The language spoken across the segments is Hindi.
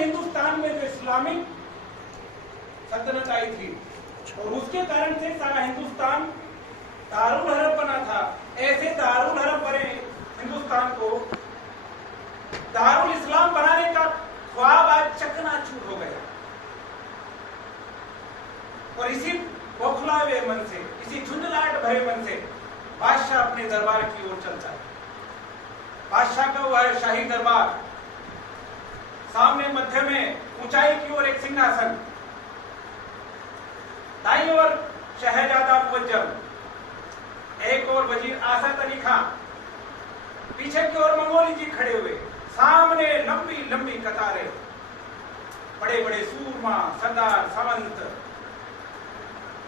हिंदुस्तान में जो इस्लामिक सल्तनत आई थी और उसके कारण से सारा हिंदुस्तान दारुल हरब बना था। ऐसे दारुल हरब बने हिंदुस्तान को दारुल इस्लाम बनाने का ख्वाब आज चकनाचूर हो गया। और इसी बौखलावे मन से, इसी झुंझलाहट भरे मन से बादशाह अपने दरबार की ओर चलता है। बादशाह का वह शाही दरबार, सामने मध्य में ऊंचाई की ओर एक सिंहासन, दाईं ओर शहजादा मुअज्जम, एक और वजीर आसद अली खां, पीछे की ओर मंगोली जी खड़े हुए, सामने लंबी लंबी कतारें, बड़े बड़े सूरमा सरदार सामंत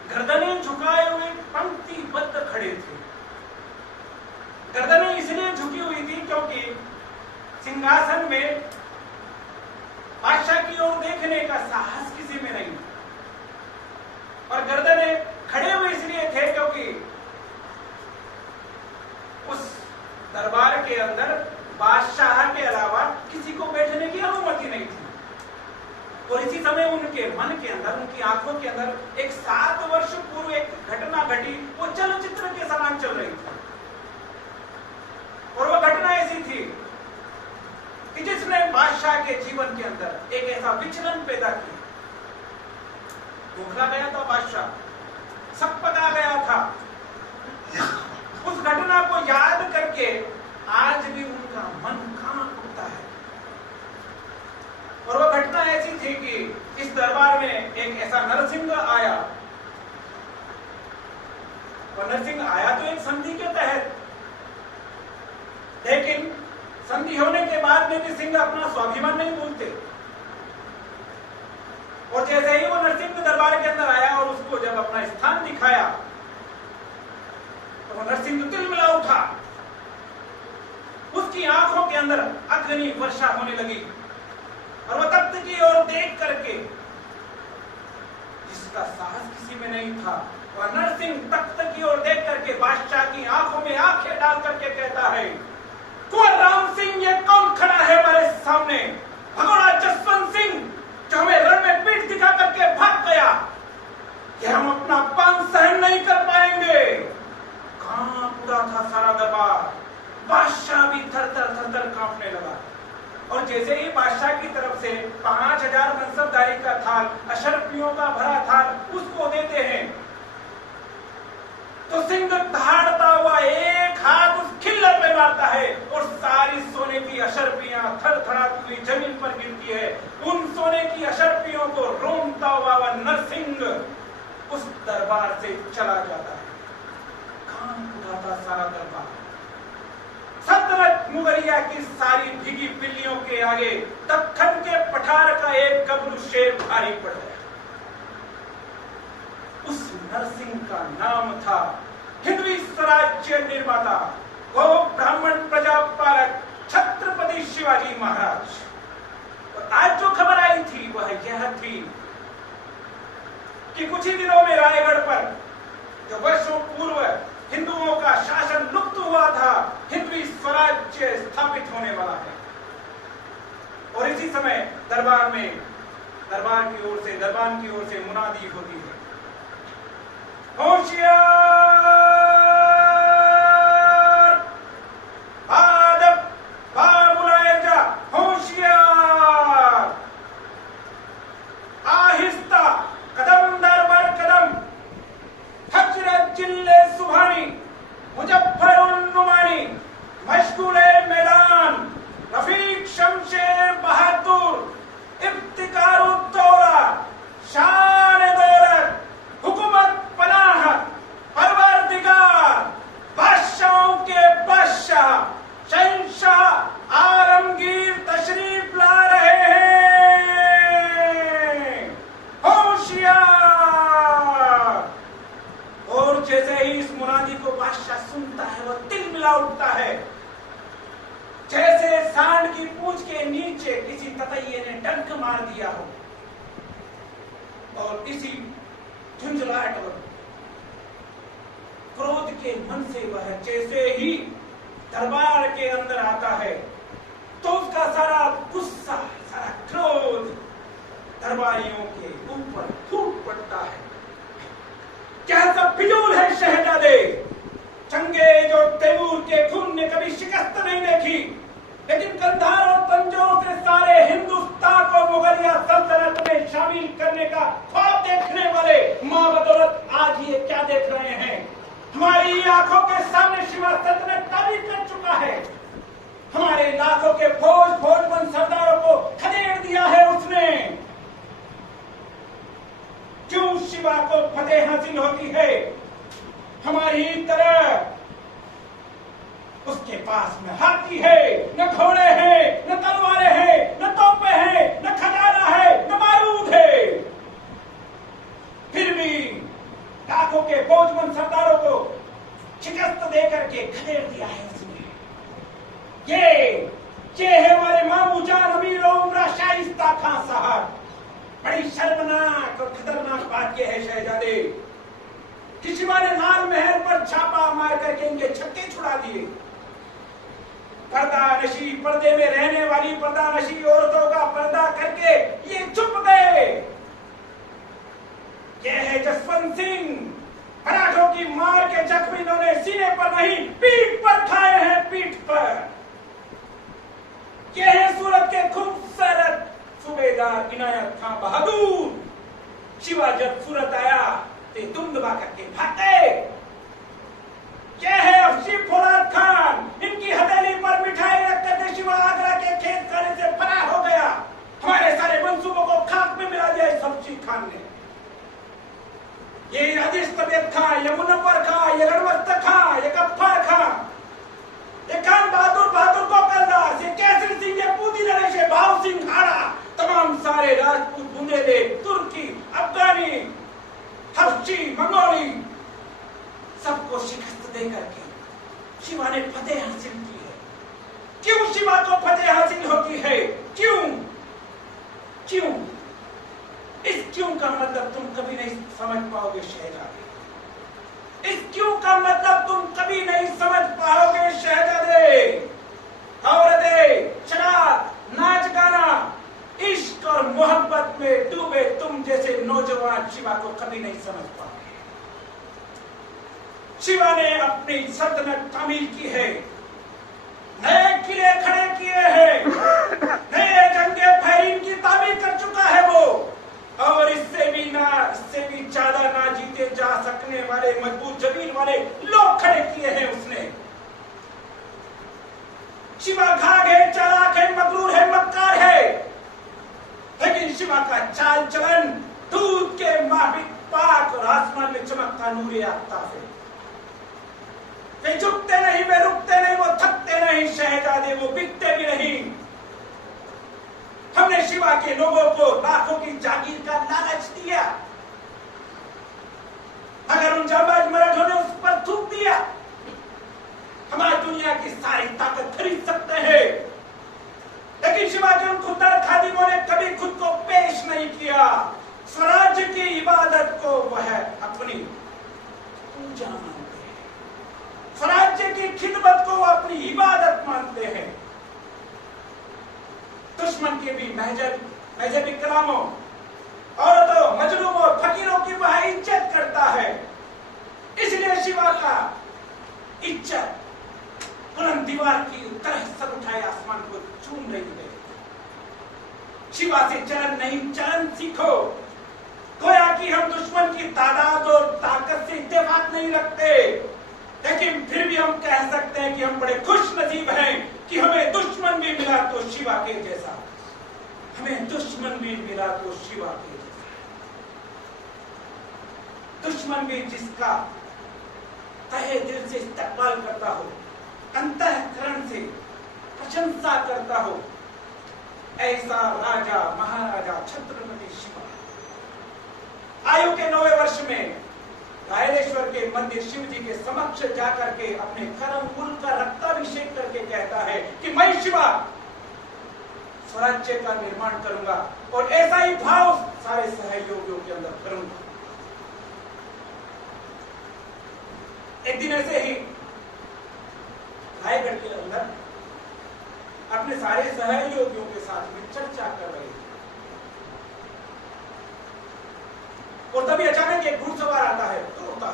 गर्दनें झुकाए हुए पंक्तिबद्ध खड़े थे। गर्दनें इसलिए झुकी हुई थी क्योंकि सिंहासन में बादशाह की ओर देखने का साहस किसी में नहीं, और गर्दनें खड़े हुए इसलिए थे क्योंकि उस दरबार के अंदर बादशाह के अलावा किसी को बैठने की अनुमति नहीं थी। और इसी समय उनके मन के अंदर, उनकी आंखों के अंदर एक 7 वर्ष पूर्व एक घटना घटी, वो चलचित्र के समान चल रही थी। और वो घटना ऐसी थी कि जिसने बादशाह के जीवन के अंदर एक ऐसा विचलन पैदा किया। बौखला गया था बादशाह, सकपका गया था। उस घटना को याद करके आज भी उनका मन कांप उठता है। और वह घटना ऐसी थी कि इस दरबार में एक ऐसा नरसिंह आया। और नरसिंह आया तो एक संधि के तहत, लेकिन संधि होने के बाद में भी सिंह अपना स्वाभिमान नहीं भूलते। और जैसे ही वो नरसिंह दरबार के अंदर आया और उसको जब अपना स्थान दिखाया तो वो नरसिंह तिलमिला उठा। उसकी आंखों के अंदर अग्नि वर्षा होने लगी और वह तख्त की ओर देख करके, जिसका साहस किसी में नहीं था, वह नरसिंह तख्त की ओर देख करके बादशाह की आंखों में आंखें डाल करके कहता है, कुंवर राम सिंह, ये कौन खड़ा है हमारे सामने? भगोड़ा जसवंत सिंह जो हमें रण में पीठ दिखा करके भाग गया, यह हम अपना पान सहन नहीं कर पाएंगे। कांप उड़ा था सारा दरबार, बादशाह भी थर-थर कांपने लगा। और जैसे ही बादशाह की तरफ से 5000 मनसबदारी का थाल, अशरफियों का भरा थाल उसको देते हैं, तो सिंह दहाड़ता हुआ एक हाथ उस खिल्लर पे मारता है और सारी सोने की अशरफियां थरथराती हुई जमीन पर गिरती है। उन सोने की अशरफियों को रोमता हुआ वह नरसिंह उस दरबार से चला जाता है। कांप उठाता सारा दरबार। सल्तनत मुगलिया की सारी भीगी बिल्लियों के आगे दक्खन के पठार का एक गबरू शेर भारी पड़ गया। उस नरसिंह का नाम था हिंदवी स्वराज्य निर्माता, वो ब्राह्मण प्रजा पालक छत्रपति शिवाजी महाराज। और आज जो खबर आई थी वह यह थी कि कुछ ही दिनों में रायगढ़ पर जो वर्षों पूर्व हिंदुओं का शासन लुप्त हुआ था, हिंदवी स्वराज्य स्थापित होने वाला है। और इसी समय दरबार की ओर से मुनादी होती है, होशियार, बुलाए जा, होशियार, आहिस्ता कदम दर बर कदम, हजरत जिल्ले सुभानी, मुजफ्फरुन नुमानी, मशगूले मैदान, रफीक शमशेर बहादुर, इफ्तिकारुद्दौला, शान दौलत, हुकूमत पनाह, परवरदिगार, बादशाहों के बादशाह, शहंशाह आलमगीर तशरीफ ला रहे हैं, होशियार। और जैसे ही इस मुनादी को बादशाह सुनता है वह तिलमिला उठता है, जैसे सांड की पूंछ के नीचे किसी ततैये ने डंक मार दिया हो। और इसी झुंझलाहट और क्रोध के मन से वह जैसे ही दरबार के अंदर आता है तो उसका सारा गुस्सा, सारा क्रोध हमारी आंखों के सामने शिवा सल्तनत ताबीर कर चुका है। हमारे लाखों के फौजमंद सरदारों को खदेड़ दिया है उसने। क्यों शिवा को फतेह हासिल होती है? हमारी तरह उसके पास न हाथी है, न घोड़े हैं, न तलवारें हैं, न तोपें हैं, न खजाना है, न बारूद है। फिर भी लाखों के फौजमंद सरदारों को शिकस्त देकर के खदेड़ दिया है उसने। ये है हमारे मामू जान अमीर उमरा शाइस्ता खां साहब। बड़ी शर्मनाक और खतरनाक बात यह है शहजादे कि शिवा ने लाल महल पर छापा मार करके इनके छक्के छुड़ा दिए। पर्दा नशी, पर्दे में रहने वाली पर्दा नशी औरतों का पर्दा करके ये चुप गए। यह है जसवंत सिंह। मराठों की मार के जख्म इन्होंने सीने पर नहीं पीठ पर खाए हैं, पीठ पर। यह है सूरत के खूबसूरत सूबेदार इनायत खां बहादुर। शिवा जब सूरत आया तो दुम दबा करके भागे। यह है अफशी फौलाद खान। इनकी हथेली पर मिठाई रख करके शिवा आगरा के खेत खाने से फरार हो गया। हमारे सारे मंसूबों को खाक में मिला दिया इस अफशी खान ने। ये आदिश तबीयत खां, ये मुनव्वर खां, ये रणवस्त खां, ये गफ्फार खां, ये खान बहादुर गोकलदास, ये केसरी सिंह, ये पूती नरेश, ये भाव सिंह हाड़ा, तमाम सारे राजपूत, बुंदेले, तुर्की, अफगानी, हबशी, मंगोली, सबको शिकस्त दे करके शिवा ने फतेह हासिल की है। क्यों शिवा को फतेह हासिल होती है? क्यों? इस क्यों का मतलब तुम कभी नहीं समझ पाओगे शहजादे। इस क्यों का मतलब तुम कभी नहीं समझ पाओगे शहजादे। औरतें, शराब, नाच गाना, इश्क और मोहब्बत में डूबे तुम जैसे नौजवान शिवा को कभी नहीं समझ पाओगे। शिवा ने अपनी सल्तनत तामीर की है, नए किले खड़े किए हैं, नए जंगे फहरीन की तामीर कर चुका है वो। और इससे भी ज्यादा ना जीते जा सकने वाले मजबूत जमीन वाले लोग खड़े किए हैं उसने। शिवा घाघ है, चालाक है, मगरूर है, मक्कार है, लेकिन शिवा का चाल चलन दूध के माफिक पाक और आसमान में चमकता नूरे आफ्ताब है। वे झुकते नहीं, वे रुकते नहीं, वो थकते नहीं शहजादे, वो बिकते भी नहीं। हमने शिवा के लोगों को लाखों की जागीर का लालच दिया, अगर उन जाबाज मराठों ने उस पर थूक दिया। हमारी दुनिया की सारी ताकत खरीद सकते हैं, लेकिन शिवा के उन खुददार खादिमों ने कभी खुद को पेश नहीं किया। स्वराज्य की इबादत को वह अपनी पूजा मानते हैं, स्वराज्य की खिदमत को अपनी इबादत मानते हैं। दुश्मन के भी महजबी कलामों, औरतों, मजलूमों, फकीरों की वह इज्जत करता है। इसलिए शिवा का इज्जत बुलंद दीवार की तरह सर उठाए आसमान को चूम रही है। शिवा से चलन नहीं, चलन सीखो। गोया कि हम दुश्मन की तादाद और ताकत से इत्तेफाक नहीं रखते, लेकिन फिर भी हम कह सकते हैं कि हम बड़े खुश नसीब हैं कि हमें दुश्मन भी मिला तो शिवा के जैसा। हमें दुश्मन भी मिला तो शिवा के जैसा। दुश्मन भी जिसका तहे दिल से इस्तकबाल करता हो, अंतःकरण से प्रशंसा करता हो, ऐसा राजा महाराजा छत्रपति शिवा। आयु के 9वें वर्ष में रायलेश्वर के मंदिर शिव जी के समक्ष जाकर के अपने करम कुल का रक्ताभिषेक करके कहता है कि मैं शिवा स्वराज्य का निर्माण करूंगा और ऐसा ही भाव सारे सहयोगियों के अंदर करूंगा। एक दिन ऐसे ही रायगढ़ के अंदर अपने सारे सहयोगियों के साथ में चर्चा कर रहे थे और तभी अचानक एक घुड़सवार आता है, तोड़ता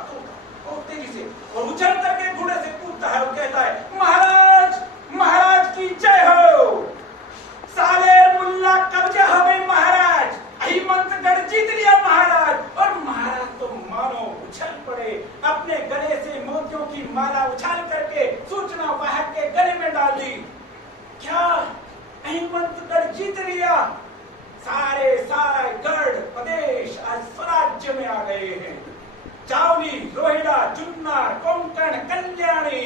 बहुत तेजी से, और उछल करके घोड़े से कूदता है और कहता है, महाराज महाराज की जय हो। सालेर मुल्ला कब्जा हो गई महाराज, अहिमंतगढ़ जीत लिया महाराज। और महाराज तो मानो उछल पड़े, अपने गले से मोतियों जीत लिया। सारे गढ़ प्रदेश आज स्वराज्य में आ गए हैं। चावली, रोहिड़ा, जुन्नर, कोंकण, कल्याणी,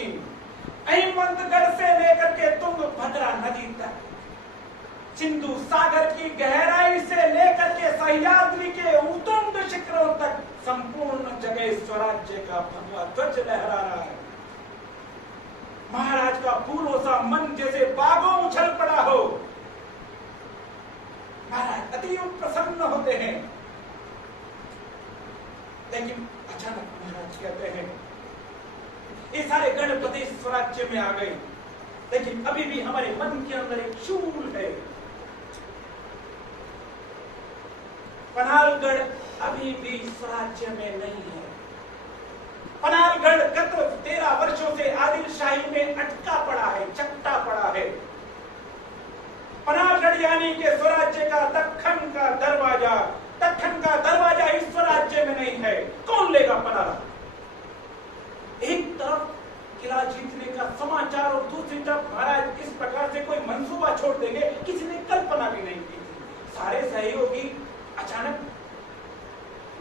अहिमंतगढ़ से लेकर के तुंगभद्रा नदी तक, सिंधु सागर की गहराई से लेकर के सह्याद्री के उत्तुंग शिखरों तक संपूर्ण जगह स्वराज्य का भगवा ध्वज लहरा रहा है। महाराज का फूलों सा मन जैसे बागों उछल पड़ा हो। महाराज अति प्रसन्न होते हैं। लेकिन अचानक महाराज कहते हैं ये सारे गढ़ प्रदेश स्वराज्य में आ गए, लेकिन अभी भी हमारे मन के अंदर एक शूल है। पन्हालगढ़ अभी भी स्वराज्य में नहीं है। पन्हालगढ़ गत 13 वर्षों से आदिलशाही में अटका पड़ा है, चकटा पड़ा है। पन्हालगढ़ यानी कि स्वराज्य का दक्खन का दरवाजा इस स्वराज्य में नहीं है। कौन लेगा पन्हाल? एक तरफ किला जीतने का समाचार और दूसरी तरफ महाराज इस प्रकार से कोई मंसूबा छोड़ देंगे, किसी ने कल्पना भी नहीं की थी। सारे सहयोगी अचानक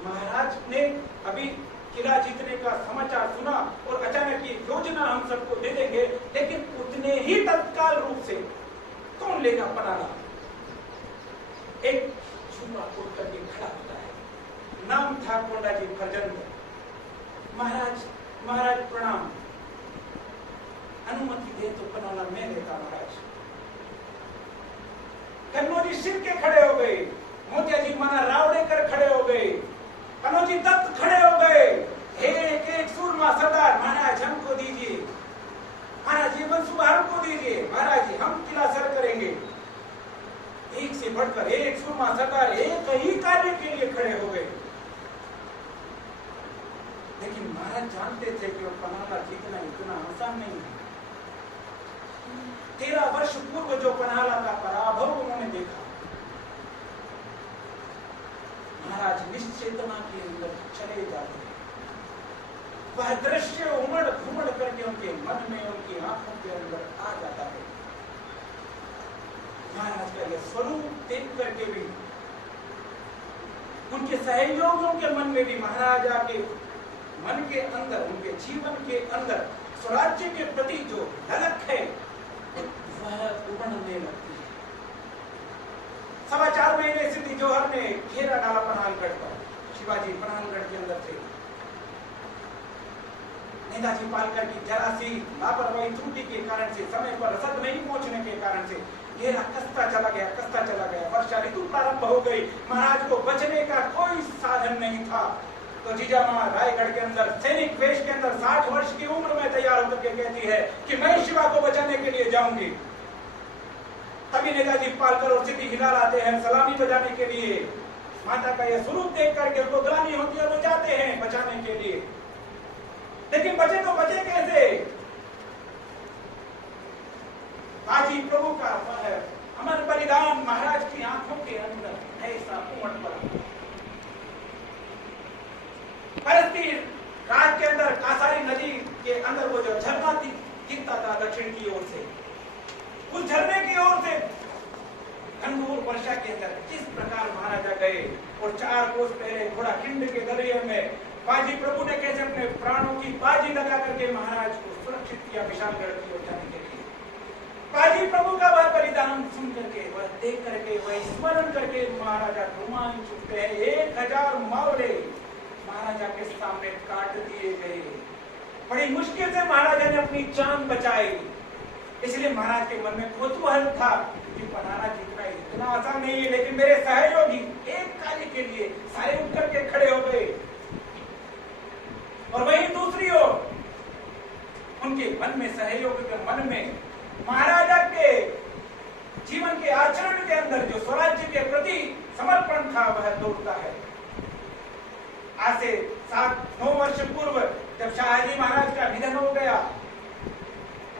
महाराज ने अभी किला जीतने का समाचार सुना और अचानक ये योजना हम सबको दे देंगे, लेकिन उतने ही तत्काल रूप से कौन लेगा पनाला? एक युवा उठ करके खड़ा होता है, नाम था कोंडाजी फरजंद। महाराज प्रणाम, अनुमति दे तो पनाला मैं लेता। महाराज कन्नौजी सिर के खड़े हो गए, मोतिया जी माना रावड़ेकर खड़े हो गए, कन्नौजी दत्त खड़े हो गए। एक एक सूरमा सरदार, महाराज हमको दीजिए, महाराज ये मंसूबा हमको दीजिए, महाराज जी हम किला सर करेंगे। एक से बढ़कर एक सूरमा सरदार एक ही कार्य के लिए खड़े हो गए। लेकिन महाराज जानते थे कि वो पन्हाला जीतना इतना आसान नहीं है। 13 वर्ष पूर्व जो पन्हाला का पराभव उन्होंने देखा, महाराज निश्चेतना के अंदर चले जाते हैं। वह दृश्य उमड़ घुमड़ करके उनके मन में, उनकी आंखों के अंदर आ जाता है। महाराज का यह स्वरूप देख करके भी उनके सहयोगियों के मन में भी महाराजा के मन के अंदर, उनके जीवन के अंदर स्वराज्य के प्रति जो ललक है वह उमड़ने लगती है। 4.25 महीने सिद्धि जौहर ने घेरा डाला पन्हालगढ़ पर। शिवाजी पन्हालगढ़ के अंदर थे। नेताजी पालकर की जरा सी लापरवाही त्रुटि के कारण से, समय पर रसद नहीं पहुंचने के कारण से घेरा कसता चला गया। वर्षा ऋतु प्रारंभ हो गई। महाराज को बचने का कोई साधन नहीं था। तो जीजामां रायगढ़ के अंदर सैनिक वेश के अंदर 60 वर्ष की उम्र में तैयार होकर के कहती है कि मैं शिवा को बचाने के लिए जाऊंगी। तभी नेताजी पालकर और सिद्धि हिलाल आते हैं सलामी बजाने के लिए। माता का यह स्वरूप देख करके उनको ग्लानि होती है, वो जाते हैं बचाने के लिए। लेकिन बचे तो बचे कैसे? बाजी प्रभु का अमर बलिदान महाराज की आंखों के अंदर ऐसा उमड़ पड़ा। रात के अंदर कासारी नदी के अंदर वो जो झरना गिरता था दक्षिण की ओर से, उस झरने की ओर से घनघोर वर्षा के अंदर किस प्रकार महाराजा गए और 4 कोस पहले घोड़ा खिंड के दरिये में बाजी प्रभु ने कैसे अपने प्राणों की बाजी लगा करके महाराज को सुरक्षित किया विशालगढ़ की ओर जाने के लिए। बाजी प्रभु का वह बलिदान सुन करके, वह देख करके, वह स्मरण करके महाराजा रोमांच उठते हैं। 1000 मावले महाराजा के सामने काट दिए गए। बड़ी मुश्किल से महाराजा ने अपनी जान बचाई। इसलिए महाराज के मन में कौतूहल था कि पन्हाला जीतना इतना आसान नहीं है। लेकिन मेरे सहयोगी एक कार्य के लिए सारे उठ करके खड़े हो गए। और वहीं दूसरी ओर उनके मन में, सहयोगी के मन में महाराजा के जीवन के आचरण के अंदर जो स्वराज्य के प्रति समर्पण था वह दौड़ता है। आज से 7-9 वर्ष पूर्व जब शाहजी महाराज का निधन हो गया,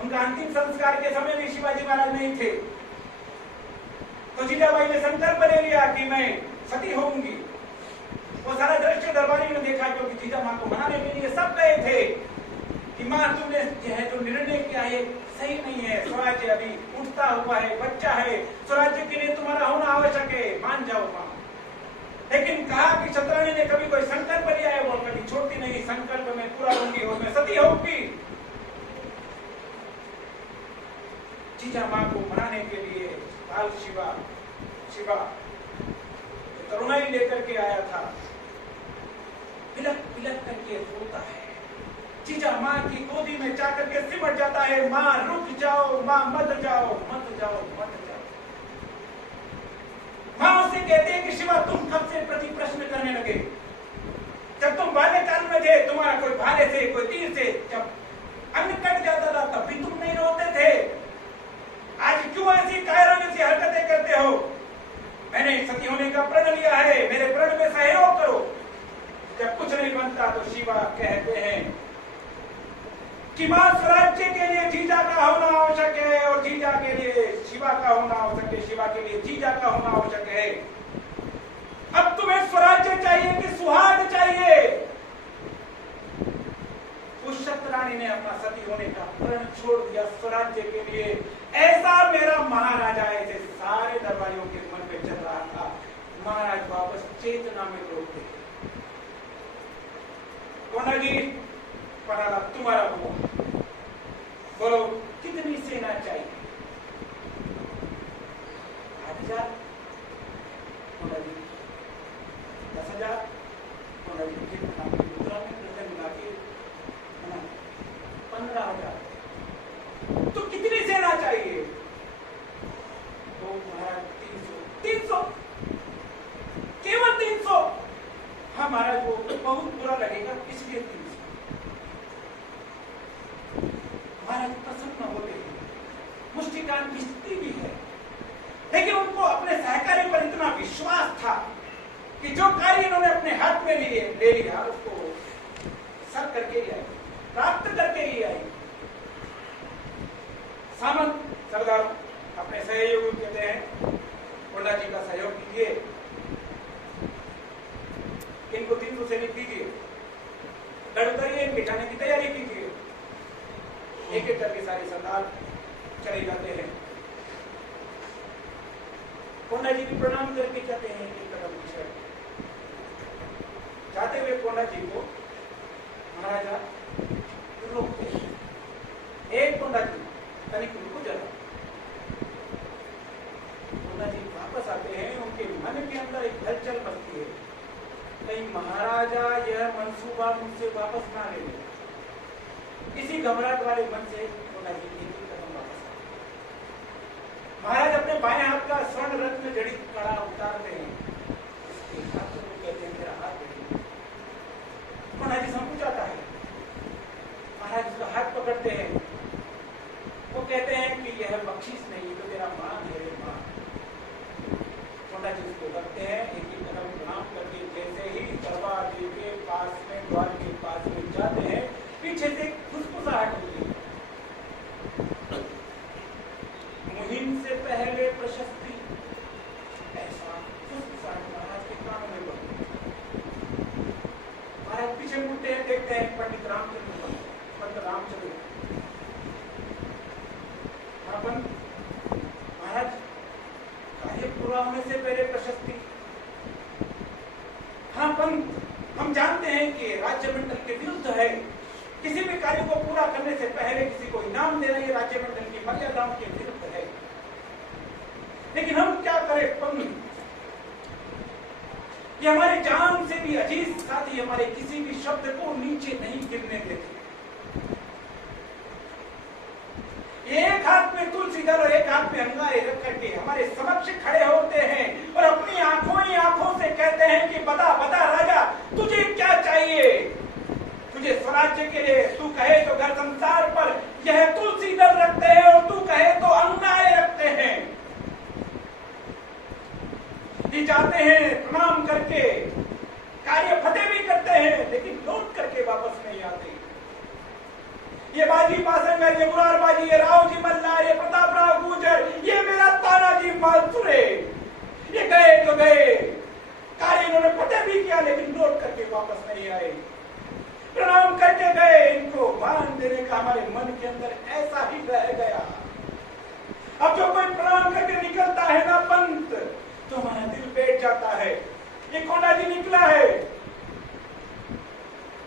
उनका अंतिम संस्कार के समय भी शिवाजी महाराज नहीं थे, तो जीजाबाई ने संकल्प ले लिया कि मैं सती होंगी। वो सारा दृश्य दरबारी ने देखा, क्योंकि जीजा मां को मनाने के लिए सब गए थे कि मां तुमने जो निर्णय किया है सही नहीं है। स्वराज्य अभी उठता हुआ है, बच्चा है, स्वराज्य के लिए तुम्हारा होना आवश्यक है, मान जाओ मां। लेकिन कहा कि क्षत्राणी ने कभी कोई संकल्प लिया है, वो कभी छोड़ती नहीं, संकल्प में पूरा होंगी और मैं सती होगी। जीजा मां को मनाने के लिए बाल शिवा तरुणाई लेकर के आया था, बिलक बिलक करके रोता है। जीजा मां की गोदी में जाकर के सिमट जाता है, मां रुक जाओ, मां मत जाओ, मत जाओ, मत जाओ। मां उसे कहती है कि शिवा तुम कब से प्रति प्रश्न करने लगे? जब तुम बाल्यकाल में थे, तुम्हारा कोई भाले से, कोई तीर से जब अन्न कट जाता था, तब भी तुम नहीं रोते थे। आज क्यों ऐसी कायरानी सी हरकतें करते हो? मैंने सती होने का प्रण लिया है, मेरे प्रण में सहयोग करो। जब कुछ नहीं बनता तो शिवा कहते हैं कि मां स्वराज्य के लिए जीजा का होना आवश्यक है और जीजा के लिए शिवा का होना आवश्यक है, शिवा के लिए जीजा का होना आवश्यक है। अब तुम्हें स्वराज्य चाहिए कि सुहाग चाहिए? उस क्षत्राणी ने अपना सती होने का प्रण छोड़ दिया स्वराज्य के लिए। ऐसा मेरा महाराजा, ऐसे सारे दरबारियों के मन पे चल रहा था। महाराज वापस चेतना में लौटे। कोना जी पढ़ा तुम्हारा बोलो कितनी सेना चाहिए? 8,000? कोना जी 10,000? कोना जी कितना मुद्रा में प्रजन मिला के 15,000। तो कितनी सेना चाहिए? तो महाराज 300 केवल 300। हाँ महाराज वो बहुत बुरा लगेगा, इसलिए 300। महाराज प्रसन्न होते हैं, मुष्टिकान की स्थिति भी है, लेकिन उनको अपने सहकारी पर इतना विश्वास था कि जो कार्य इन्होंने अपने हाथ में ले लिया उसको सर करके ही आए, प्राप्त करके ही आए। सामंत सरदार अपने सहयोगी कहते हैं कोंडा जी का सहयोग कीजिए, इनको 300 सैनिक दीजिए, लड़ करिए, इनके जाने की तैयारी कीजिए। एक एक करके सारे सरदार चले जाते हैं। कोंडा जी भी प्रणाम करके जाते हैं, एक कदम पीछे जाते हुए कोंडा जी को महाराजा रोकते हैं। एक कोंडा जी तनिक उनको जरा। कोंडा जी वापस आते हैं, उनके मन के अंदर एक हलचल बसती है, कहीं महाराजा यह मंसूबा मुझसे वापस ना ले ले। इसी घबराहट वाले मन से कोंडा जी एक कदम वापस आते। महाराज अपने बाएं हाथ का स्वर्ण रत्न जड़ित कड़ा उतारते हैं, इसके हाथ को कहते हैं मेरा हाथ देखिए। कोंडा जी संकुच जाता है। महाराज उसका हाथ पकड़ते हैं, वो कहते हैं कि यह बख्शीश नहीं, तो तेरा मान है मान। कोंडा जी उसको रखते हैं, एक एक कदम प्रणाम करके जैसे ही दरवाजे के पास में, द्वार के पास में जाते हैं, पीछे से खुशखुशाहट होती है। मुहिम से पहले प्रशस्ति, ऐसा खुशखुशाहट महाराज के कानों में पड़ती। महाराज पीछे मुड़ते हैं, देखते हैं पंडित रामचंद्र, पंडित रामचंद्र। महाराज कार्य पूरा होने से पहले प्रशस्ति। हाँ पंत, हम जानते हैं कि राज्य मंडल के विरुद्ध है, किसी भी कार्य को पूरा करने से पहले किसी को इनाम देना ये राज्य मंडल की मर्यादाओं के विरुद्ध है। लेकिन हम क्या करें पंत? ये हमारे जान से भी अजीज साथी हमारे किसी भी शब्द को नीचे नहीं गिरने देते। एक हाथ में तुलसी दल और एक हाथ में अंगारे रख करके हमारे समक्ष खड़े होते हैं और अपनी आंखों ही आंखों से कहते हैं कि बता बता राजा, तुझे क्या चाहिए? तुझे स्वराज्य के लिए तू कहे तो घर संसार पर यह तुलसी दल रखते हैं और तू कहे तो अंगारे रखते हैं। ये जाते हैं प्रणाम करके, कार्य फतेह भी करते हैं, लेकिन लौट करके वापस नहीं आते। ये बाजी पासंगर, ये मुरार बाजी, ये राव जी मल्हार, ये प्रताप राव गुर्जर, ये मेरा तानाजी मालपुरे, ये गए तो गए, कार्य इन्होंने फतेह भी किया लेकिन लौट करके वापस नहीं आए। प्रणाम करके गए, इनको मान देने का हमारे मन के अंदर ऐसा ही रह गया। तो हमारा दिल बैठ जाता है। ये कोंडा जी निकला है,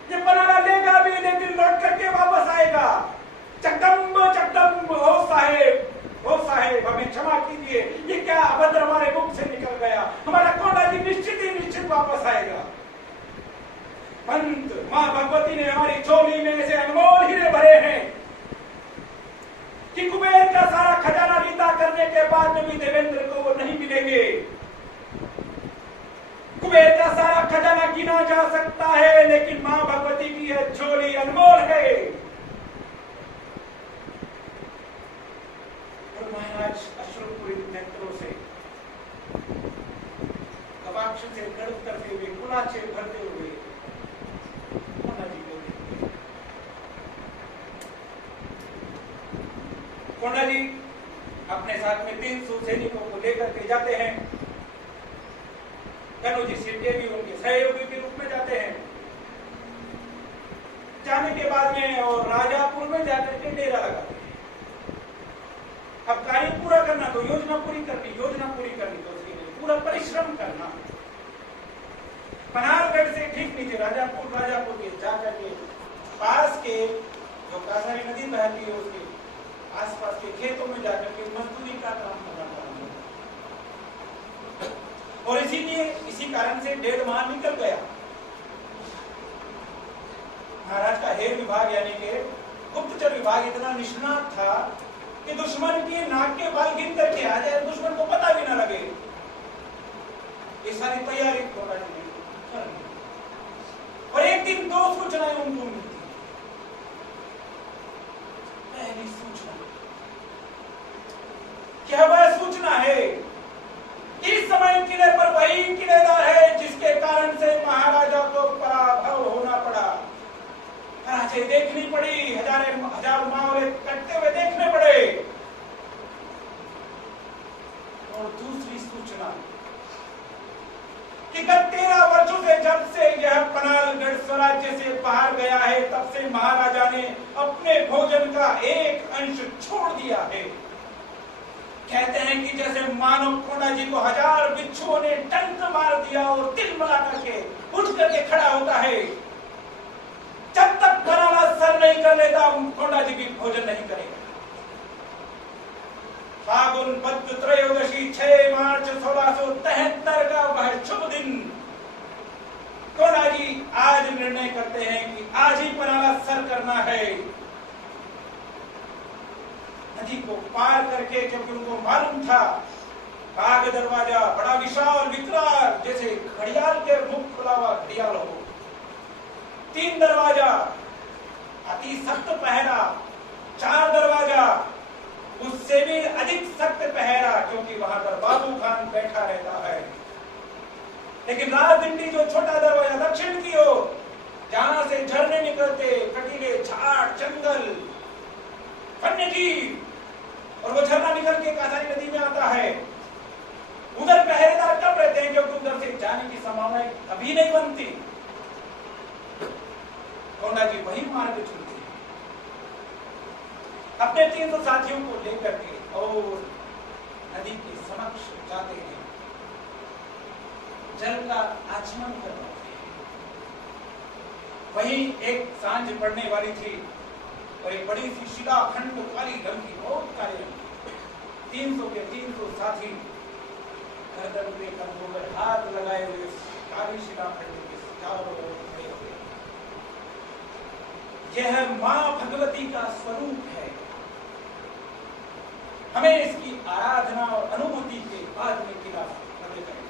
ये पनारा लेगा भी लेकिन लौट करके वापस आएगा। चकदम चकदम, ओ साहेब हमें क्षमा कीजिए, ये क्या अभद्र हमारे मुख से निकल गया। हमारा कोंडा जी निश्चित ही निश्चित वापस आएगा। पंत मां भगवती ने हमारी झोली में ऐसे अनमोल हीरे भरे हैं कि कुबेर का सारा खजाना रीता करने के बाद में भी देवेंद्र को वो नहीं मिलेंगे। कुबेर का सारा खजाना गिना जा सकता है, लेकिन मां भगवती की यह झोली अनमोल है। और महाराज अश्रुपूरित नेत्रों से, गवाक्ष से गढ़ करते हुए, कुलाचे भरते हुए कोंडा जी अपने साथ में 300 सैनिकों को लेकर के जाते हैं। कनौजी शिंदे भी उनके सहयोगी के रूप में जाते हैं। जाने के बाद में और राजापुर में जाकर के डेरा लगाते हैं। अब कार्य पूरा करना तो योजना पूरी करनी तो उसके लिए पूरा परिश्रम करना। पनारगढ़ से ठीक नीचे राजापुर के जाकर के पास के जो कासारी नदी बहती है उसके आसपास के खेतों में जाकर के मजदूरी का काम करना पड़ा। और इसी कारण से 1.5 माह निकल गया। महाराज का हेर विभाग यानी कि गुप्तचर विभाग इतना निष्णात था कि दुश्मन के नाक के बाल गिन करके आ जाए, दुश्मन को पता भी ना लगे। ये सारी तैयारी होना चाहिए। और एक दिन 2 सूचनाएं उनको मिलती। पहली सूचना, क्या वह सूचना है इस समय किले पर वही किलेदार है जिसके कारण से महाराजा को पराभव होना पड़ा। पराजय देखनी पड़ी, हजार मावले कटते हुए देखने पड़े। और दूसरी सूचना कि गत 13 वर्षों से जब से यह पनारगढ़ स्वराज्य से बाहर गया है, तब से महाराजा ने अपने भोजन का एक अंश छोड़ दिया है। कहते हैं कि जैसे मानो कोंडा जी को 1000 बिच्छुओं ने टंक मार दिया और तिलमिला करके उठ करके खड़ा होता है। जब तक पनाला सर नहीं कर लेता कोंडा जी भी भोजन नहीं करेगा। फागुन बद्ध त्रयोदशी 6 मार्च 1673 का वह शुभ दिन कोंडा जी आज निर्णय करते हैं कि आज ही पनाला सर करना है। नदी को पार करके, क्योंकि उनको मालूम था बाग दरवाजा बड़ा विशाल विकराल, जैसे घड़ियाल के मुख खुला हुआ घड़ियाल हो। 3 दरवाजा, अति सख्त पहरा, 4 दरवाजा, उससे भी अधिक सख्त पहरा, क्योंकि वहां पर बाबू खान बैठा रहता है। लेकिन राजदिंडी जो छोटा दरवाजा दक्षिण की ओर, जहां से झरने निकलते, कटीले झाड़ जंगल वन्यजीव, और वो झरना निकल के कासारी नदी में आता है। उधर पहरेदार कब रहते हैं, क्योंकि उधर से जाने की संभावना अभी नहीं बनती। कोंडा जी वही मार्ग चुनते हैं, अपने 300 साथियों को लेकर के और नदी के समक्ष जाते हैं। जल का आचमन करवाते हैं। वही एक सांझ पड़ने वाली थी और एक बड़ी सी शिलाखंड काली रंग की, बहुत काले रंग की, 300 के 300 साथी गर्दन पे कंधों पर हाथ लगाए हुए काली शिलाखंड के चारों ओर खड़े हुए। यह मां भगवती का स्वरूप है। हमें इसकी आराधना और अनुभूति के बाद में किला फतेह करें।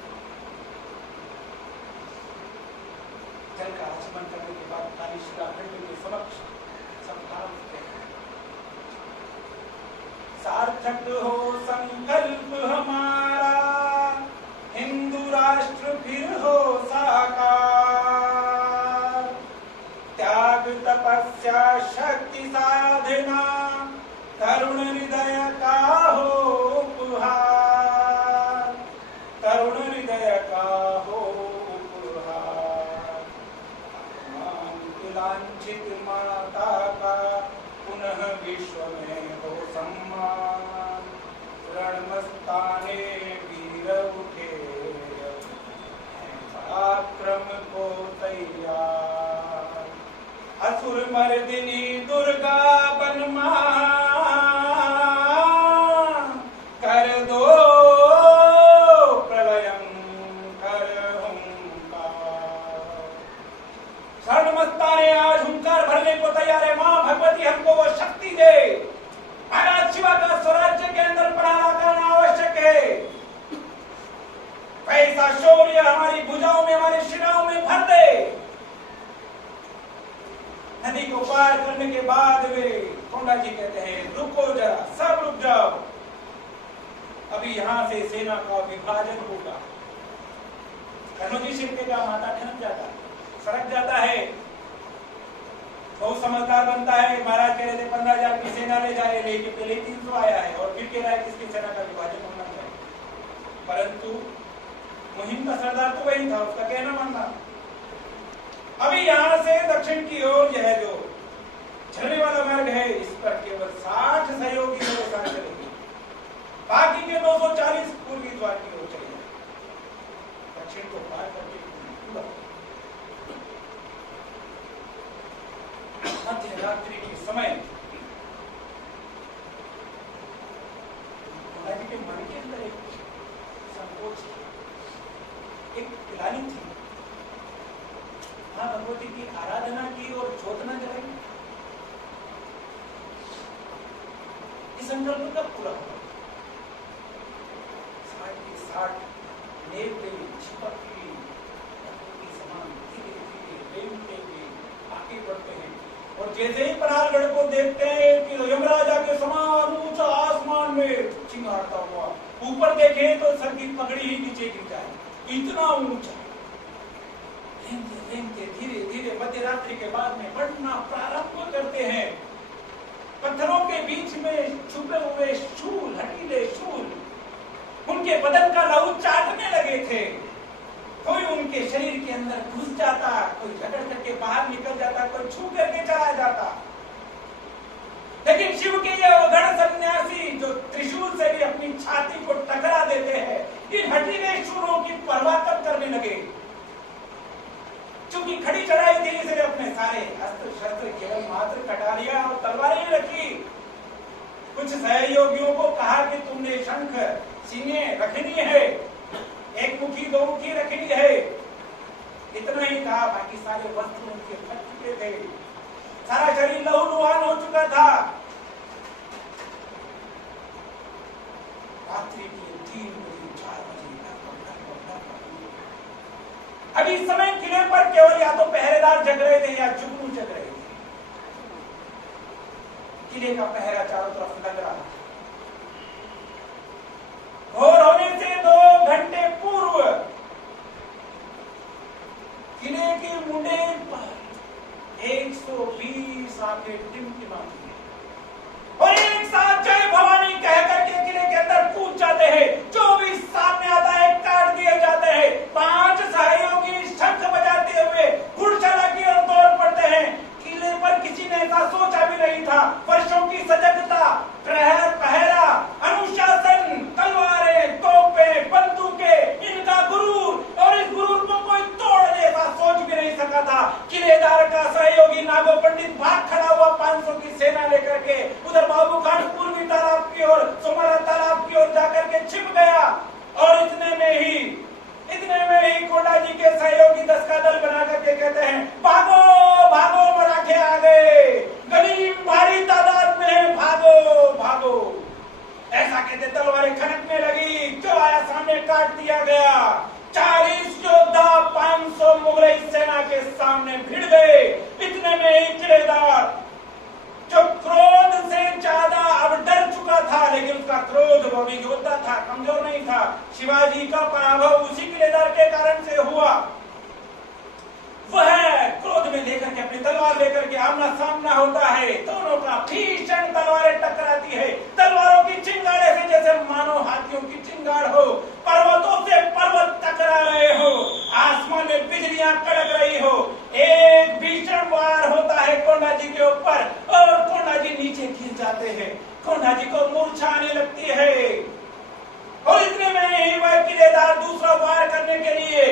जल का आचमन करने के बाद काली शिलाखंड के समक्ष सार्थक हो संकल्प हमारा, हिंदू राष्ट्र फिर हो साकार। त्याग तपस्या शक्ति साधना, तरुण हृदय का हो उपहार, तरुण हृदय का हो उपहार। लांछित माता का पुनः विश्व में हो सम्मान, रणमस्ताने वीर उठे असुर मर्दिनी दुर्गा बनमा कर दो प्रलयं कर हुंकार। सर्वमस्ता ने आज हुंकार भरने को तैयार है। मां भगवती हमको वो शक्ति दे। महाराज शिवा का स्वराज्य के अंदर पनाह करना आवश्यक है। ऐसा शौर्य हमारी भुजाओं में, हमारे शिराओं में भर दे। नदी को पार करने के बाद वे कोंडा जी कहते हैं रुको जरा, सब रुक जाओ, अभी यहां से सेना का विभाजन होगा। कन्हौजी शिरके का माथा ठनक जाता, सड़क जाता है, बहुत समझदार बनता है। महाराज कह रहे थे 15,000 की सेना ले जाए, लेकिन पहले 300 आया है और फिर कह रहा है किसकी सेना का विभाजन होना चाहिए। परंतु मुहिम का सरदार तो वही था, उसका कहना मानना। अभी यहां से दक्षिण की ओर यह जो चलने वाला मार्ग है, इस पर केवल 60 सहयोगी मेरे साथ चलेंगे, बाकी के 240 पूर्वी द्वार की ओर चलेंगे। दक्षिण को पार करके मध्य रात्रि के समय के मन के अंदर एक संकोच, एक ग्लानि थी। मां भगवती की आराधना की और ज्योत न जलाई। इस संकल्प कब पूरा होगा? 60 की 60 नेव पे छिपक की समान धीरे धीरे रेंगते हुए आगे बढ़ते हैं। और जैसे ही प्रहारगढ़ को देखते हैं कि यमराजा के समान ऊंचा आसमान में चिंगारता हुआ, ऊपर देखे तो सर की पगड़ी ही नीचे गिर जाए, इतना ऊंचा। धीरे धीरे मध्य रात्रि के बाद में बढ़ना प्रारंभ करते हैं। पत्थरों के बीच में छुपे हुए शूल, हटीले शूल उनके बदन का लहू चाटने लगे थे। कोई उनके शरीर के अंदर घुस जाता, कोई झगड़ करके बाहर निकल जाता, कोई छू करके चला जाता। लेकिन शिव के ये अवगढ़ सन्यासी जो त्रिशूल से भी अपनी छाती को टकरा देते हैं, इन हटीले शूरों की परवाह कब करने लगे? चूंकि खड़ी चढ़ाई थी, इसलिए अपने सारे अस्त्र शस्त्र केवल मात्र कटारियां और तलवारें रखी। कुछ सहयोगियों को कहा कि तुमने शंख सीने रखनी है, एक मुखी दो मुखी रखनी है, इतना ही कहा। बाकी सारे वस्त्र उनके फट चुके थे, सारा शरीर लहूलुहान हो चुका था। रात्रि के 3 बजे 4 बजे अभी इस समय किले पर केवल या तो पहरेदार जग रहे थे या जुगनू जग रहे थे। किले का पहरा चारों तरफ लग रहा था। घोर होने से 2 घंटे पूर्व किले के मुंडे पर 120 आंखें टिमटिमाती और एक साथ जय भवानी कह करके किले के अंदर कूद जाते हैं। जो भी सामने आता है काट दिए जाते हैं। 5 सहयोगी शंख बजाते हुए घुड़चला की ओर दौड़ पड़ते हैं। किले पर किसी ने ऐसा सोचा भी नहीं था। वर्षों की सजगता, प्रहर पहरा, अनुशासन, तलवारें, तोपें, बंदूकें, इनका गुरूर, और इस गुरूर को कोई तोड़ने ऐसा सोच भी नहीं सका था। किलेदार का सहयोगी नागो पंडित भाग खड़ा हुआ 500 की सेना लेकर के उधर बाबू खान पूर्वी तालाब की ओर, सोमरा तालाब की ओर जाकर के छिप गया। और इतने में ही कोंडा जी के सहयोगी 10 का दल बना करके कहते हैं भागो भागो, मराठे आ गए, गनीम भारी तादाद में है, भागो भागो। ऐसा कहते तलवारें खनकने लगी, जो आया सामने काट दिया गया। 40 योद्धा 500 मुगलई सेना के सामने भिड़ गए। इतने में ही किलेदार जो क्रोध से ज्यादा अब डर चुका था, लेकिन उसका क्रोध वो भी योद्धा था, कमजोर नहीं था। शिवाजी का पराभव उसी किलेदार के कारण से हुआ। वह क्रोध में लेकर के अपनी तलवार लेकर के आमना सामना होता है। दोनों का भीषण तलवारें टकराती है। तलवारों की चिंगारे से जैसे मानो हाथियों की चिंगार हो, पर्वतों से पर्वत टकरा रहे हो, आसमान में बिजलियां कड़क रही हो। एक भीषण वार होता है कोंडा जी के ऊपर और कोंडा जी नीचे गिर जाते हैं। कोंडा जी को मूर्छा आने लगती है और इतने में ही वह किलेदार दूसरा वार करने के लिए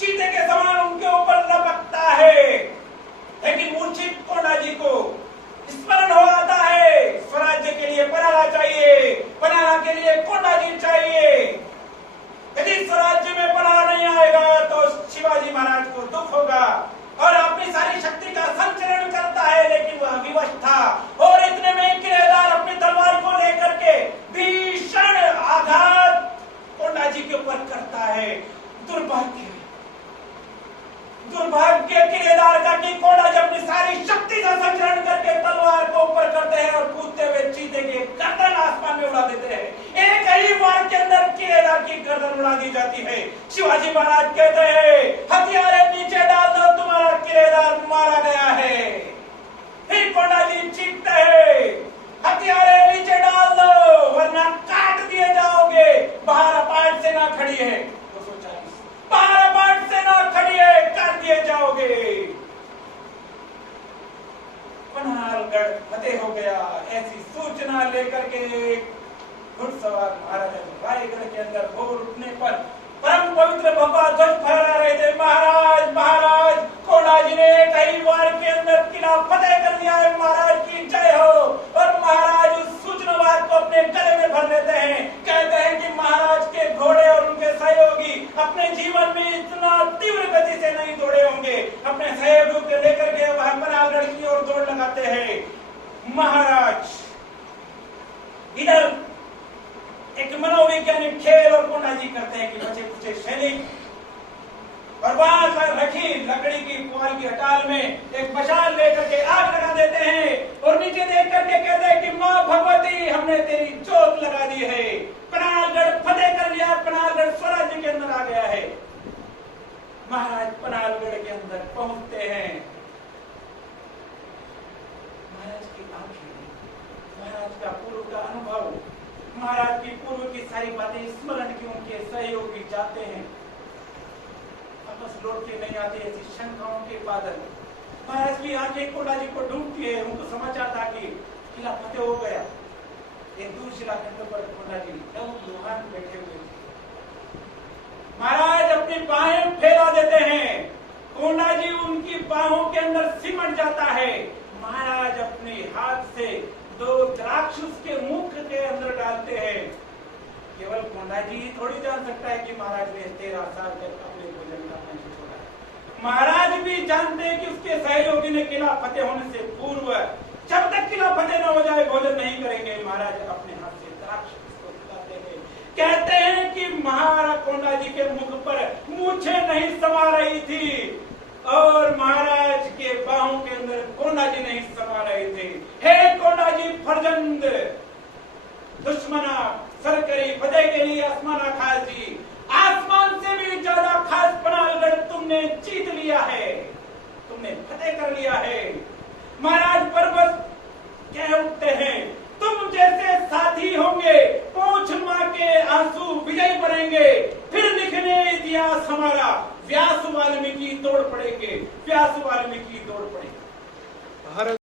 चीते के समान उनके ऊपर लपकता है, लेकिन मूर्छित वार के अंदर किलेदार की गर्दन उड़ा दी जाती है। शिवाजी महाराज कहते हैं हथियारे नीचे डाल दो, तुम्हारा किलेदार मारा गया है। फिर कोंडा जी चीखते हैं हथियारे नीचे डाल दो वरना काट दिए जाओगे। बाहर अपार्ट सेना खड़ी है, 240 बाहर अपार्ट सेना खड़ी है, काट दिए जाओगे। पन्हालगढ़ फतेह हो गया। ऐसी सूचना लेकर के घुड़सवार महाराजा रायगढ़ के अंदर भोर उठने पर परम पवित्र भगवा ध्वज फहरा रहे थे। महाराज महाराज कोंडा जी ने कई वार के अंदर किला फतेह कर लिया है, महाराज की जय हो। और महाराज उस सूचनावाद को अपने गले में भर लेते हैं। कहते हैं कि महाराज के घोड़े और उनके सहयोगी अपने जीवन में इतना तीव्र गति से नहीं दौड़े होंगे। अपने सहयोगियों को लेकर के वह पन्हालगढ़ की ओर दौड़ लगाते हैं। महाराज इधर एक मनोवैज्ञानिक खेल और कोंडा जी करते हैं कि बचे कुचे सैनिक और वहां पर रखी लकड़ी की पुआल की हटाल में एक मशाल लेकर के आग लगा देते हैं और नीचे देख करके कहते हैं कि मां भगवती हमने तेरी जोत लगा दी है। पन्हालगढ़ फतेह कर लिया, पन्हालगढ़ स्वराज्य के अंदर आ गया है। महाराज पन्हालगढ़ के अंदर पहुंचते हैं। महाराज की आंखें, महाराज का पूर्व का अनुभव, महाराज की पूर्व की सारी बातें स्मरण की उनके सहयोगी जाते हैं, वापस लौट के नहीं आते। ऐसी शंकाओं के बादल महाराज की आंखें कोंडा जी को ढूंढती है। उनको समाचार था कि किला फतेह हो गया। एक दूर शिलाखंड पर कोंडा जी लौहान बैठे हुए थे। महाराज अपनी बाहें फैला देते हैं। कोंडा जी उनकी बाहों के अंदर सिमट जाता है। महाराज अपने हाथ से 2 द्राक्ष उसके मुख के अंदर डालते हैं। केवल कोंडा जी थोड़ी जान सकता है कि महाराज ने 13 साल तक अपने भोजन का नहीं छोड़ा है। महाराज भी जानते हैं कि उसके सहयोगी ने किला फतेह होने से पूर्व जब तक किला फतेह न हो जाए भोजन नहीं करेंगे। महाराज अपने हाथ से द्राक्ष उसको खिलाते हैं। कहते हैं कि महाराज कोंडा जी के मुख पर मूछें नहीं समा रही थी और महाराज के बाहों के अंदर कोंडा जी नहीं समा रहे थे। हे कोंडा जी फरजंद, दुश्मना सरकरी फतेह के लिए आसमाना खास जी, आसमान से भी ज्यादा खास पन्हालगढ़ तुमने जीत लिया है, तुमने फतेह कर लिया है। महाराज पर्वत कह उठते हैं तुम जैसे साथी होंगे, पूछ मां के आंसू विजय बनेंगे। फिर लिखने इतिहास हमारा व्यास वाल्मीकि तोड़ पड़ेंगे, व्यास वाल्मीकि तोड़ पड़ेंगे।